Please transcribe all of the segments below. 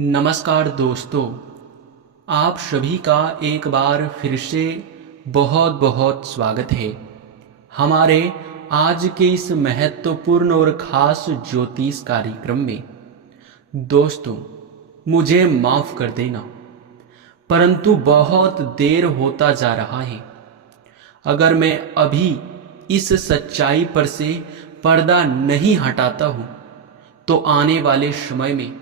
नमस्कार दोस्तों, आप सभी का एक बार फिर से बहुत बहुत स्वागत है हमारे आज के इस महत्वपूर्ण और ख़ास ज्योतिष कार्यक्रम में। दोस्तों, मुझे माफ़ कर देना, परंतु बहुत देर होता जा रहा है। अगर मैं अभी इस सच्चाई पर से पर्दा नहीं हटाता हूँ तो आने वाले समय में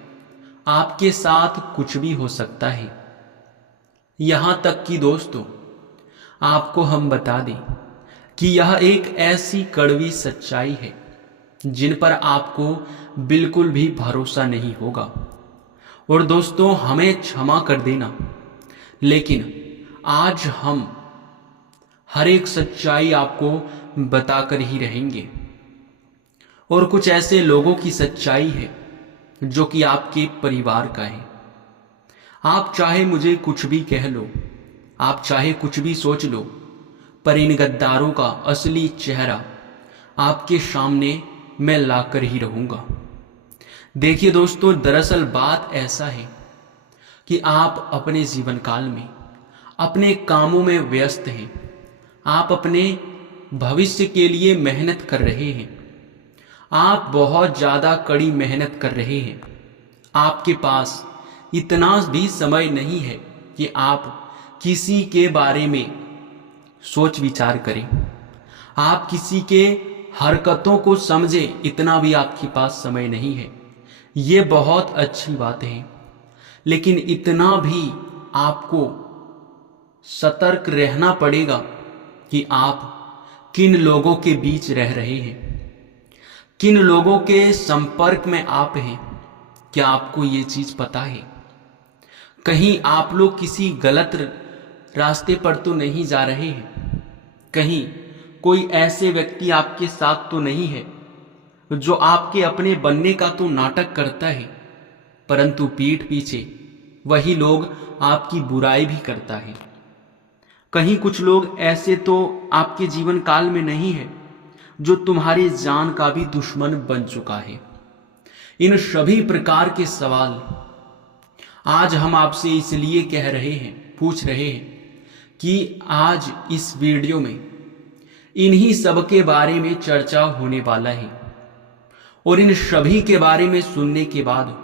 आपके साथ कुछ भी हो सकता है। यहाँ तक कि दोस्तों, आपको हम बता दें कि यह एक ऐसी कड़वी सच्चाई है जिन पर आपको बिल्कुल भी भरोसा नहीं होगा। और दोस्तों, हमें क्षमा कर देना, लेकिन आज हम हर एक सच्चाई आपको बताकर ही रहेंगे। और कुछ ऐसे लोगों की सच्चाई है जो कि आपके परिवार का है। आप चाहे मुझे कुछ भी कह लो, आप चाहे कुछ भी सोच लो, पर इन गद्दारों का असली चेहरा आपके सामने मैं लाकर ही रहूंगा। देखिए दोस्तों, दरअसल बात ऐसा है कि आप अपने जीवन काल में अपने कामों में व्यस्त हैं। आप अपने भविष्य के लिए मेहनत कर रहे हैं। आप बहुत ज़्यादा कड़ी मेहनत कर रहे हैं। आपके पास इतना भी समय नहीं है कि आप किसी के बारे में सोच विचार करें, आप किसी के हरकतों को समझें, इतना भी आपके पास समय नहीं है। ये बहुत अच्छी बात है, लेकिन इतना भी आपको सतर्क रहना पड़ेगा कि आप किन लोगों के बीच रह रहे हैं, किन लोगों के संपर्क में आप हैं। क्या आपको ये चीज पता है? कहीं आप लोग किसी गलत रास्ते पर तो नहीं जा रहे हैं? कहीं कोई ऐसे व्यक्ति आपके साथ तो नहीं है जो आपके अपने बनने का तो नाटक करता है, परंतु पीठ पीछे वही लोग आपकी बुराई भी करता है। कहीं कुछ लोग ऐसे तो आपके जीवन काल में नहीं है जो तुम्हारी जान का भी दुश्मन बन चुका है। इन सभी प्रकार के सवाल आज हम आपसे इसलिए कह रहे हैं, पूछ रहे हैं कि आज इस वीडियो में इन्हीं सब के बारे में चर्चा होने वाला है। और इन सभी के बारे में सुनने के बाद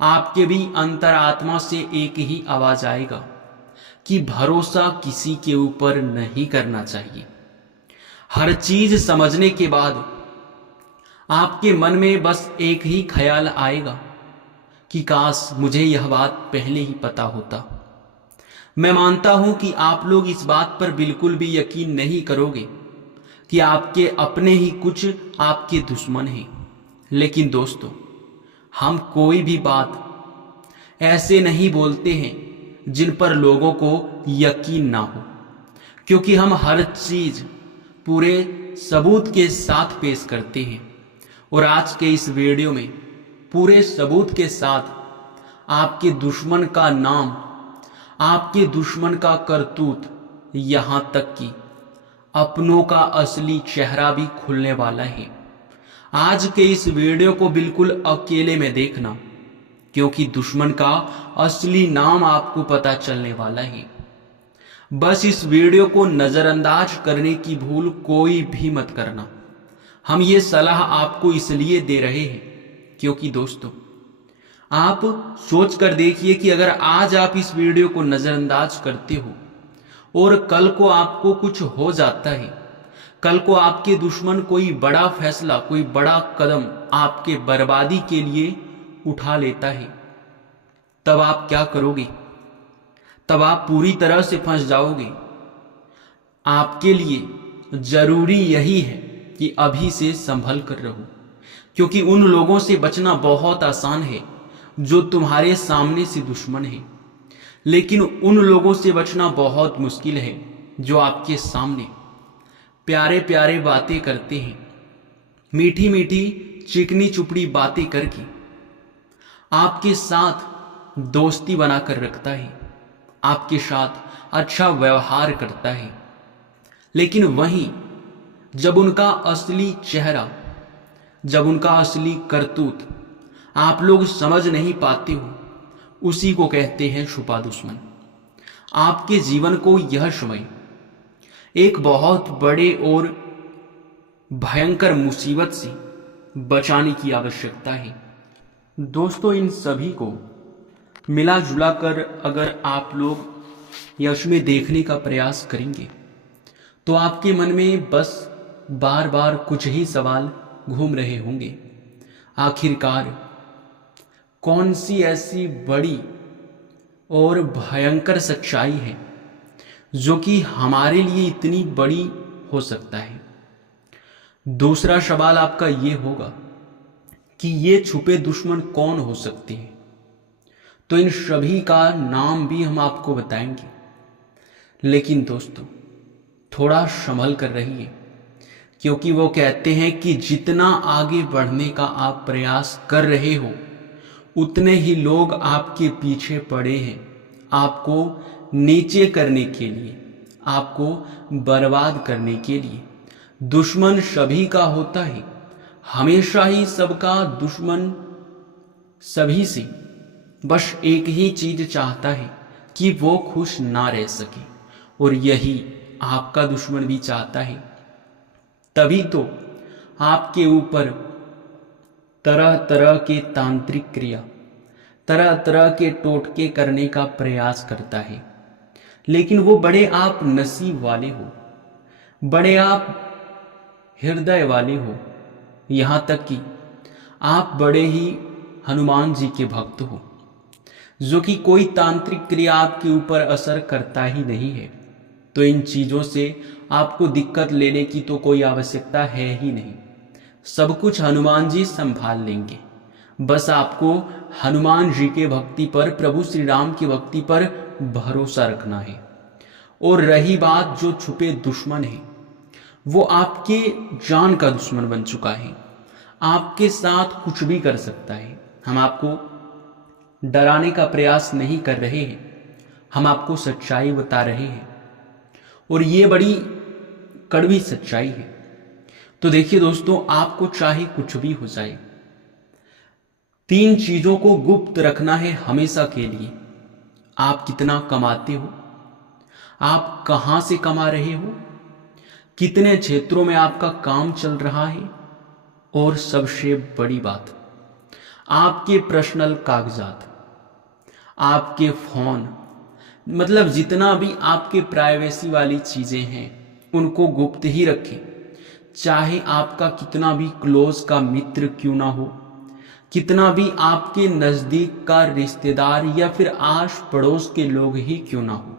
आपके भी अंतरात्मा से एक ही आवाज आएगा कि भरोसा किसी के ऊपर नहीं करना चाहिए। हर चीज समझने के बाद आपके मन में बस एक ही ख्याल आएगा कि काश मुझे यह बात पहले ही पता होता। मैं मानता हूं कि आप लोग इस बात पर बिल्कुल भी यकीन नहीं करोगे कि आपके अपने ही कुछ आपके दुश्मन हैं। लेकिन दोस्तों, हम कोई भी बात ऐसे नहीं बोलते हैं जिन पर लोगों को यकीन ना हो, क्योंकि हम हर चीज पूरे सबूत के साथ पेश करते हैं। और आज के इस वीडियो में पूरे सबूत के साथ आपके दुश्मन का नाम, आपके दुश्मन का करतूत, यहां तक कि अपनों का असली चेहरा भी खुलने वाला है। आज के इस वीडियो को बिल्कुल अकेले में देखना, क्योंकि दुश्मन का असली नाम आपको पता चलने वाला है। बस इस वीडियो को नजरअंदाज करने की भूल कोई भी मत करना। हम ये सलाह आपको इसलिए दे रहे हैं क्योंकि दोस्तों, आप सोच कर देखिए कि अगर आज आप इस वीडियो को नजरअंदाज करते हो और कल को आपको कुछ हो जाता है, कल को आपके दुश्मन कोई बड़ा फैसला, कोई बड़ा कदम आपके बर्बादी के लिए उठा लेता है, तब आप क्या करोगे? तब आप पूरी तरह से फंस जाओगे। आपके लिए जरूरी यही है कि अभी से संभल कर रहो, क्योंकि उन लोगों से बचना बहुत आसान है जो तुम्हारे सामने से दुश्मन है, लेकिन उन लोगों से बचना बहुत मुश्किल है जो आपके सामने प्यारे प्यारे बातें करते हैं, मीठी मीठी चिकनी चुपड़ी बातें करके आपके साथ दोस्ती बनाकर रखता है, आपके साथ अच्छा व्यवहार करता है। लेकिन वहीं जब उनका असली चेहरा, जब उनका असली करतूत आप लोग समझ नहीं पाते हो, उसी को कहते हैं छुपा दुश्मन। आपके जीवन को यह समय एक बहुत बड़े और भयंकर मुसीबत से बचाने की आवश्यकता है। दोस्तों, इन सभी को मिला जुला कर अगर आप लोग यश में देखने का प्रयास करेंगे तो आपके मन में बस बार बार कुछ ही सवाल घूम रहे होंगे। आखिरकार कौन सी ऐसी बड़ी और भयंकर सच्चाई है जो कि हमारे लिए इतनी बड़ी हो सकता है। दूसरा सवाल आपका ये होगा कि ये छुपे दुश्मन कौन हो सकते हैं। तो इन सभी का नाम भी हम आपको बताएंगे, लेकिन दोस्तों थोड़ा संभल कर रहिए, क्योंकि वो कहते हैं कि जितना आगे बढ़ने का आप प्रयास कर रहे हो उतने ही लोग आपके पीछे पड़े हैं, आपको नीचे करने के लिए, आपको बर्बाद करने के लिए। दुश्मन सभी का होता है, हमेशा ही सबका दुश्मन सभी से बस एक ही चीज चाहता है कि वो खुश ना रह सके, और यही आपका दुश्मन भी चाहता है। तभी तो आपके ऊपर तरह तरह के तांत्रिक क्रिया, तरह तरह के टोटके करने का प्रयास करता है। लेकिन वो बड़े आप नसीब वाले हो, बड़े आप हृदय वाले हो, यहां तक कि आप बड़े ही हनुमान जी के भक्त हो, जो कि कोई तांत्रिक क्रिया आपके ऊपर असर करता ही नहीं है। तो इन चीजों से आपको दिक्कत लेने की तो कोई आवश्यकता है ही नहीं, सब कुछ हनुमान जी संभाल लेंगे। बस आपको हनुमान जी के भक्ति पर, प्रभु श्री राम की भक्ति पर भरोसा रखना है। और रही बात जो छुपे दुश्मन है, वो आपके जान का दुश्मन बन चुका है, आपके साथ कुछ भी कर सकता है। हम आपको डराने का प्रयास नहीं कर रहे हैं, हम आपको सच्चाई बता रहे हैं, और ये बड़ी कड़वी सच्चाई है। तो देखिए दोस्तों, आपको चाहे कुछ भी हो जाए, 3 चीजों को गुप्त रखना है हमेशा के लिए। आप कितना कमाते हो, आप कहां से कमा रहे हो, कितने क्षेत्रों में आपका काम चल रहा है, और सबसे बड़ी बात, आपके पर्सनल कागजात, आपके फोन, मतलब जितना भी आपके प्राइवेसी वाली चीजें हैं उनको गुप्त ही रखें। चाहे आपका कितना भी क्लोज का मित्र क्यों ना हो, कितना भी आपके नजदीक का रिश्तेदार या फिर आस पड़ोस के लोग ही क्यों ना हो,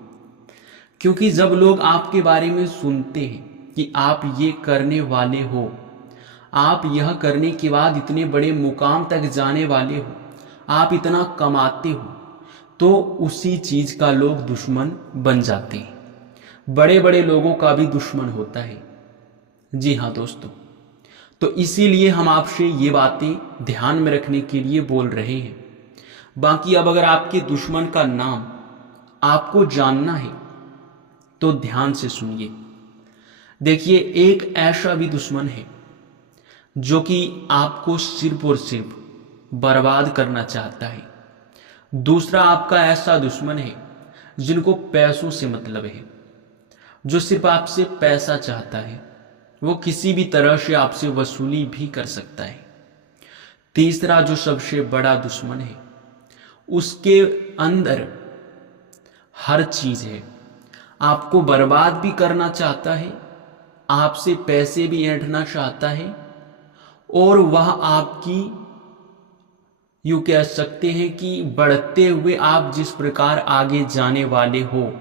क्योंकि जब लोग आपके बारे में सुनते हैं कि आप ये करने वाले हो, आप यह करने के बाद इतने बड़े मुकाम तक जाने वाले हो, आप इतना कमाते हो, तो उसी चीज का लोग दुश्मन बन जाते हैं। बड़े बड़े लोगों का भी दुश्मन होता है। जी हाँ दोस्तों, तो इसीलिए हम आपसे ये बातें ध्यान में रखने के लिए बोल रहे हैं। बाकी अब अगर आपके दुश्मन का नाम आपको जानना है तो ध्यान से सुनिए। देखिए, एक ऐसा भी दुश्मन है जो कि आपको सिर्फ और सिर्फ बर्बाद करना चाहता है। दूसरा आपका ऐसा दुश्मन है जिनको पैसों से मतलब है, जो सिर्फ आपसे पैसा चाहता है, वो किसी भी तरह से आपसे वसूली भी कर सकता है। तीसरा जो सबसे बड़ा दुश्मन है, उसके अंदर हर चीज है, आपको बर्बाद भी करना चाहता है, आपसे पैसे भी ऐंठना चाहता है, और वह आपकी यूं कह सकते हैं कि बढ़ते हुए आप जिस प्रकार आगे जाने वाले हो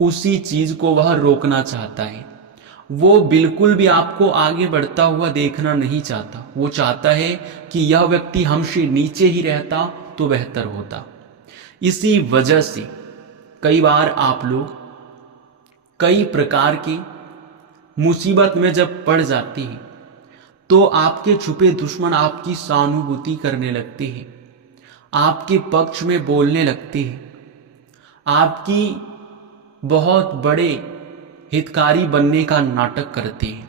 उसी चीज को वह रोकना चाहता है। वो बिल्कुल भी आपको आगे बढ़ता हुआ देखना नहीं चाहता। वो चाहता है कि यह व्यक्ति हमसे नीचे ही रहता तो बेहतर होता। इसी वजह से कई बार आप लोग कई प्रकार की मुसीबत में जब पड़ जाते हैं तो आपके छुपे दुश्मन आपकी सहानुभूति करने लगते हैं, आपके पक्ष में बोलने लगते हैं, आपकी बहुत बड़े हितकारी बनने का नाटक करते हैं।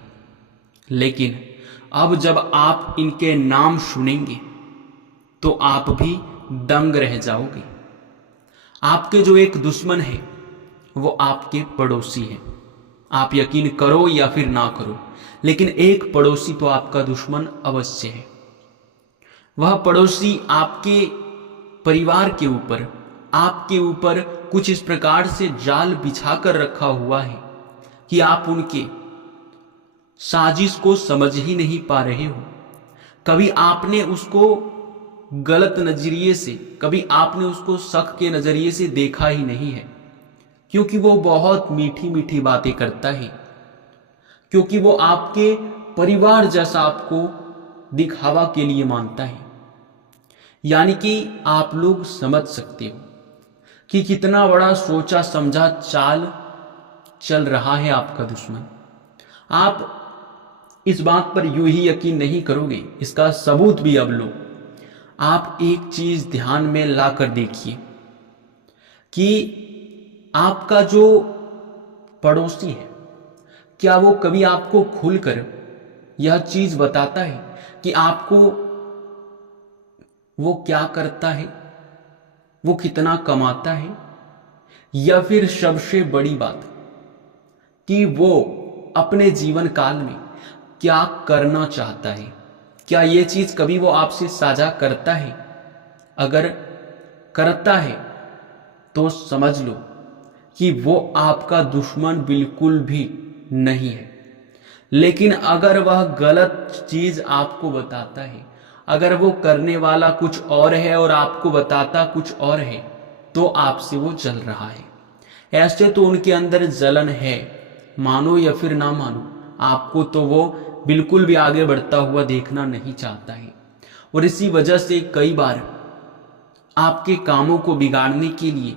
लेकिन अब जब आप इनके नाम सुनेंगे तो आप भी दंग रह जाओगे। आपके जो एक दुश्मन है वो आपके पड़ोसी है। आप यकीन करो या फिर ना करो, लेकिन एक पड़ोसी तो आपका दुश्मन अवश्य है। वह पड़ोसी आपके परिवार के ऊपर, आपके ऊपर कुछ इस प्रकार से जाल बिछाकर रखा हुआ है कि आप उनके साजिश को समझ ही नहीं पा रहे हो। कभी आपने उसको गलत नजरिए से, कभी आपने उसको शक के नजरिए से देखा ही नहीं है, क्योंकि वो बहुत मीठी मीठी बातें करता है, क्योंकि वो आपके परिवार जैसा आपको दिखावा के लिए मानता है। यानी कि आप लोग समझ सकते हो कि कितना बड़ा सोचा समझा चाल चल रहा है आपका दुश्मन। आप इस बात पर यूं ही यकीन नहीं करोगे, इसका सबूत भी अब लो। आप एक चीज ध्यान में लाकर देखिए कि आपका जो पड़ोसी है, क्या वो कभी आपको खुलकर यह चीज बताता है कि आपको वो क्या करता है, वो कितना कमाता है, या फिर सबसे बड़ी बात कि वो अपने जीवन काल में क्या करना चाहता है? क्या ये चीज कभी वो आपसे साझा करता है? अगर करता है तो समझ लो कि वो आपका दुश्मन बिल्कुल भी नहीं है। लेकिन अगर वह गलत चीज आपको बताता है, अगर वो करने वाला कुछ और है और आपको बताता कुछ और है, तो आपसे वो जल रहा है। ऐसे तो उनके अंदर जलन है, मानो या फिर ना मानो, आपको तो वो बिल्कुल भी आगे बढ़ता हुआ देखना नहीं चाहता है। और इसी वजह से कई बार आपके कामों को बिगाड़ने के लिए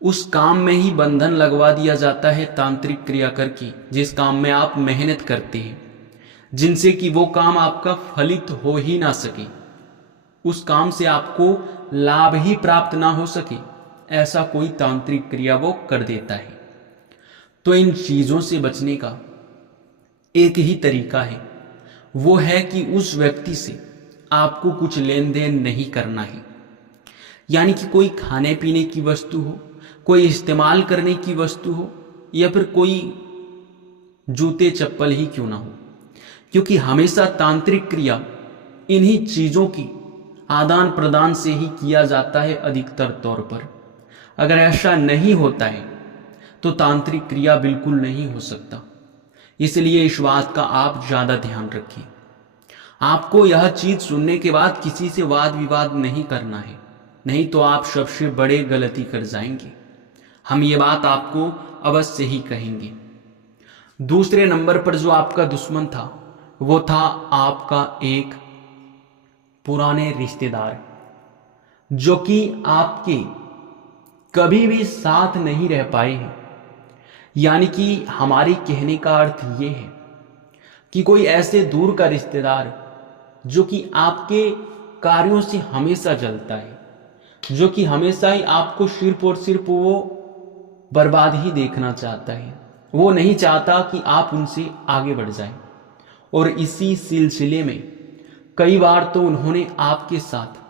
उस काम में ही बंधन लगवा दिया जाता है तांत्रिक क्रिया करके, जिस काम में आप मेहनत करते हैं, जिनसे कि वो काम आपका फलित हो ही ना सके, उस काम से आपको लाभ ही प्राप्त ना हो सके, ऐसा कोई तांत्रिक क्रिया वो कर देता है। तो इन चीजों से बचने का एक ही तरीका है, वो है कि उस व्यक्ति से आपको कुछ लेन देन नहीं करना है। यानी कि कोई खाने पीने की वस्तु हो, कोई इस्तेमाल करने की वस्तु हो, या फिर कोई जूते चप्पल ही क्यों ना हो, क्योंकि हमेशा तांत्रिक क्रिया इन्हीं चीजों की आदान प्रदान से ही किया जाता है अधिकतर तौर पर। अगर ऐसा नहीं होता है तो तांत्रिक क्रिया बिल्कुल नहीं हो सकता। इसलिए इस बात का आप ज्यादा ध्यान रखें। आपको यह चीज सुनने के बाद किसी से वाद विवाद नहीं करना है, नहीं तो आप सबसे बड़े गलती कर जाएंगे। हम ये बात आपको अवश्य ही कहेंगे। दूसरे नंबर पर जो आपका दुश्मन था वो था आपका एक पुराने रिश्तेदार, जो कि आपके कभी भी साथ नहीं रह पाए हैं। यानी कि हमारे कहने का अर्थ ये है कि कोई ऐसे दूर का रिश्तेदार जो कि आपके कार्यों से हमेशा जलता है, जो कि हमेशा ही आपको सिर्फ और सिर्फ वो बर्बाद ही देखना चाहता है। वो नहीं चाहता कि आप उनसे आगे बढ़ जाएं। और इसी सिलसिले में कई बार तो उन्होंने आपके साथ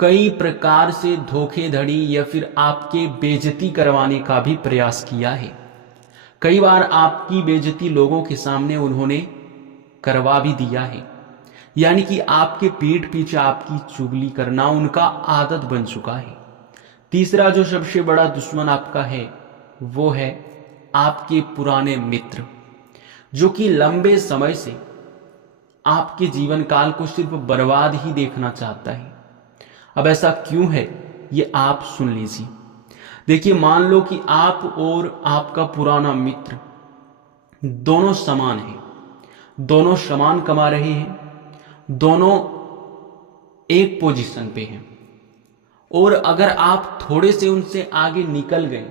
कई प्रकार से धोखेधड़ी या फिर आपके बेइज्जती करवाने का भी प्रयास किया है। कई बार आपकी बेइज्जती लोगों के सामने उन्होंने करवा भी दिया है। यानी कि आपके पीठ पीछे आपकी चुगली करना उनका आदत बन चुका है। तीसरा जो सबसे बड़ा दुश्मन आपका है वो है आपके पुराने मित्र, जो कि लंबे समय से आपके जीवन काल को सिर्फ बर्बाद ही देखना चाहता है। अब ऐसा क्यों है ये आप सुन लीजिए। देखिए, मान लो कि आप और आपका पुराना मित्र दोनों समान हैं, दोनों समान कमा रहे हैं, दोनों एक पोजीशन पे हैं, और अगर आप थोड़े से उनसे आगे निकल गए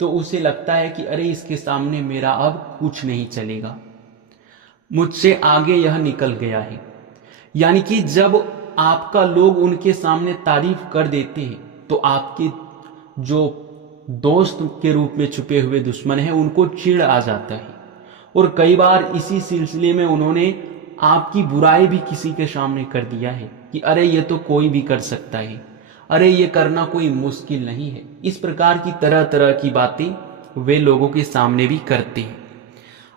तो उसे लगता है कि अरे इसके सामने मेरा अब कुछ नहीं चलेगा, मुझसे आगे यह निकल गया है। यानी कि जब आपका लोग उनके सामने तारीफ कर देते हैं तो आपके जो दोस्त के रूप में छुपे हुए दुश्मन हैं उनको चिढ़ आ जाता है। और कई बार इसी सिलसिले में उन्होंने आपकी बुराई भी किसी के सामने कर दिया है कि अरे ये तो कोई भी कर सकता है, अरे ये करना कोई मुश्किल नहीं है। इस प्रकार की तरह तरह की बातें वे लोगों के सामने भी करते हैं।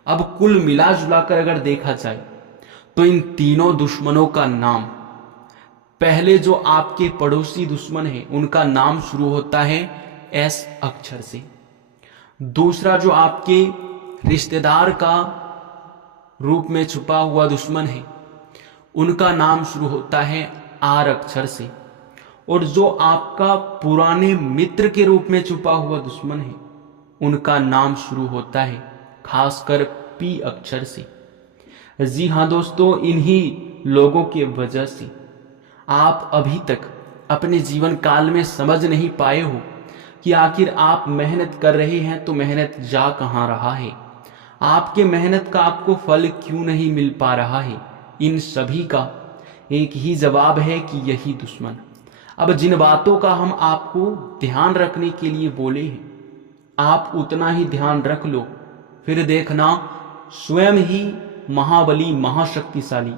अब कुल मिला जुलाकर अगर देखा जाए तो इन तीनों दुश्मनों का नाम, पहले जो आपके पड़ोसी दुश्मन है उनका नाम शुरू होता है एस अक्षर से। दूसरा जो आपके रिश्तेदार का रूप में छुपा हुआ दुश्मन है उनका नाम शुरू होता है आर अक्षर से। और जो आपका पुराने मित्र के रूप में छुपा हुआ दुश्मन है उनका नाम शुरू होता है खासकर पी अक्षर से। जी हाँ दोस्तों, इन्हीं लोगों के वजह से आप अभी तक अपने जीवन काल में समझ नहीं पाए हो कि आखिर आप मेहनत कर रहे हैं तो मेहनत जा कहाँ रहा है, आपके मेहनत का आपको फल क्यों नहीं मिल पा रहा है। इन सभी का एक ही जवाब है कि यही दुश्मन। अब जिन बातों का हम आपको ध्यान रखने के लिए बोले हैं आप उतना ही ध्यान रख लो, फिर देखना स्वयं ही महाबली महाशक्तिशाली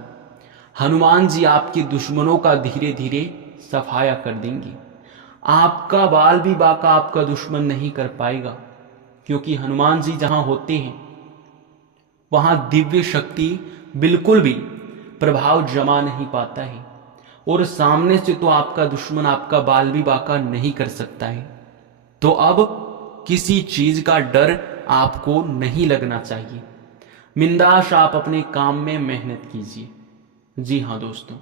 हनुमान जी आपके दुश्मनों का धीरे धीरे सफाया कर देंगे। आपका बाल भी बाका आपका दुश्मन नहीं कर पाएगा, क्योंकि हनुमान जी जहां होते हैं वहां दिव्य शक्ति बिल्कुल भी प्रभाव जमा नहीं पाता है, और सामने से तो आपका दुश्मन आपका बाल भी बाका नहीं कर सकता है। तो अब किसी चीज का डर आपको नहीं लगना चाहिए। बिंदास आप अपने काम में मेहनत कीजिए। जी हाँ दोस्तों।